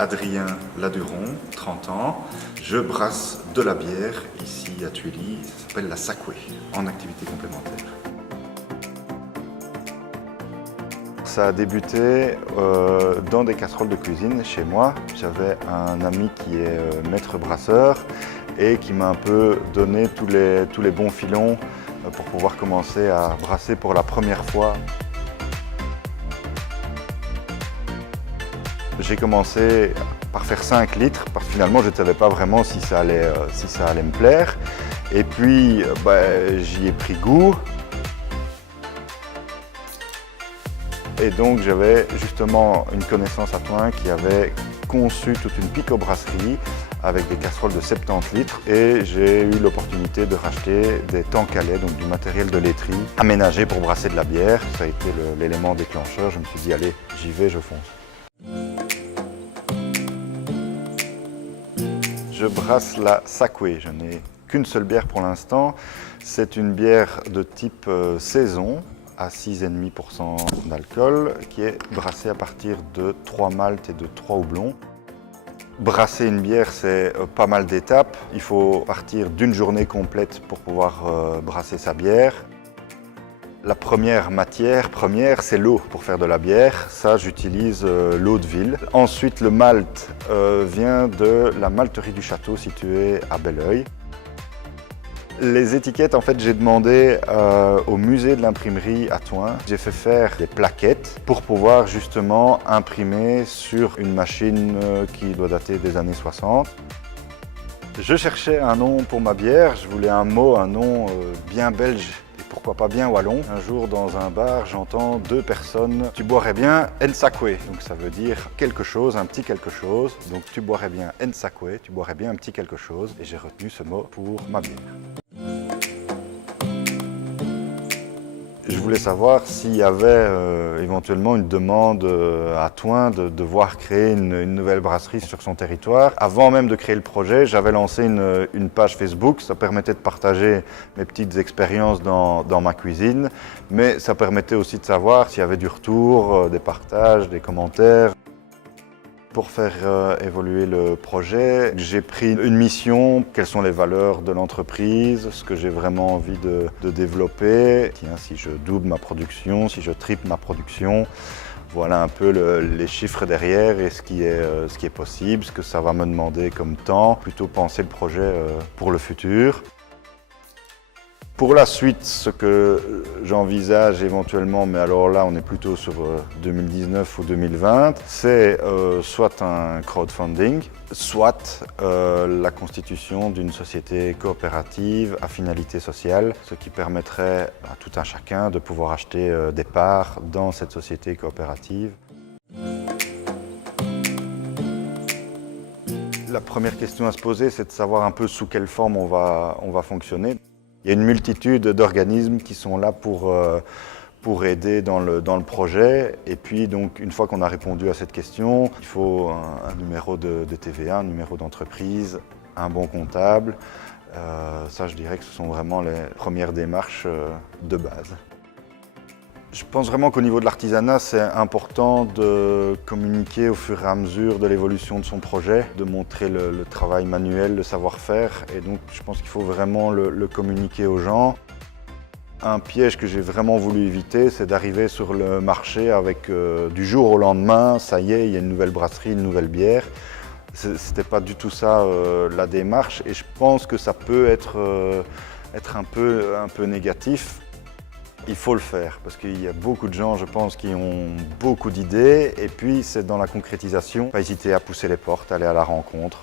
Adrien Laduron, 30 ans. Je brasse de la bière ici à Tuilly, ça s'appelle la Sakwe, en activité complémentaire. Ça a débuté dans des casseroles de cuisine chez moi. J'avais un ami qui est maître brasseur et qui m'a un peu donné tous les bons filons pour pouvoir commencer à brasser pour la première fois. J'ai commencé par faire 5 litres parce que finalement je ne savais pas vraiment si ça allait me plaire. Et puis j'y ai pris goût. Et donc j'avais justement une connaissance à Toin qui avait conçu toute une picobrasserie avec des casseroles de 70 litres et j'ai eu l'opportunité de racheter des tanks à lait, donc du matériel de laiterie aménagé pour brasser de la bière. Ça a été l'élément déclencheur. Je me suis dit allez, j'y vais, je fonce. Je brasse la Sakwe. Je n'ai qu'une seule bière pour l'instant. C'est une bière de type saison à 6,5% d'alcool qui est brassée à partir de 3 maltes et de 3 houblons. Brasser une bière, c'est pas mal d'étapes. Il faut partir d'une journée complète pour pouvoir brasser sa bière. La première matière première, c'est l'eau pour faire de la bière. Ça, j'utilise l'eau de ville. Ensuite, le malt vient de la malterie du château située à Belleuil. Les étiquettes, en fait, j'ai demandé au musée de l'imprimerie à Toin. J'ai fait faire des plaquettes pour pouvoir justement imprimer sur une machine qui doit dater des années 60. Je cherchais un nom pour ma bière. Je voulais un nom bien belge. Pourquoi pas bien wallon. Un jour dans un bar, j'entends 2 personnes. Tu boirais bien en Sakwe. Donc ça veut dire quelque chose, un petit quelque chose. Donc tu boirais bien en Sakwe, tu boirais bien un petit quelque chose. Et j'ai retenu ce mot pour ma bière. Je voulais savoir s'il y avait éventuellement une demande à Toin de devoir créer une nouvelle brasserie sur son territoire. Avant même de créer le projet, j'avais lancé une page Facebook. Ça permettait de partager mes petites expériences dans ma cuisine, mais ça permettait aussi de savoir s'il y avait du retour, des partages, des commentaires. Pour faire évoluer le projet, j'ai pris une mission, quelles sont les valeurs de l'entreprise, ce que j'ai vraiment envie de développer. Tiens, si je double ma production, si je triple ma production, voilà un peu les chiffres derrière et ce qui est possible, ce que ça va me demander comme temps. Plutôt penser le projet pour le futur. Pour la suite, ce que j'envisage éventuellement, mais alors là on est plutôt sur 2019 ou 2020, c'est soit un crowdfunding, soit la constitution d'une société coopérative à finalité sociale, ce qui permettrait à tout un chacun de pouvoir acheter des parts dans cette société coopérative. La première question à se poser, c'est de savoir un peu sous quelle forme on va fonctionner. Il y a une multitude d'organismes qui sont là pour aider dans le projet. Et puis, donc, une fois qu'on a répondu à cette question, il faut un numéro de TVA, un numéro d'entreprise, un bon comptable. Ça, je dirais que ce sont vraiment les premières démarches de base. Je pense vraiment qu'au niveau de l'artisanat, c'est important de communiquer au fur et à mesure de l'évolution de son projet, de montrer le travail manuel, le savoir-faire. Et donc, je pense qu'il faut vraiment le communiquer aux gens. Un piège que j'ai vraiment voulu éviter, c'est d'arriver sur le marché avec du jour au lendemain, ça y est, il y a une nouvelle brasserie, une nouvelle bière. C'était pas du tout ça la démarche et je pense que ça peut être un peu négatif. Il faut le faire parce qu'il y a beaucoup de gens, je pense, qui ont beaucoup d'idées et puis c'est dans la concrétisation. Pas hésiter à pousser les portes, aller à la rencontre.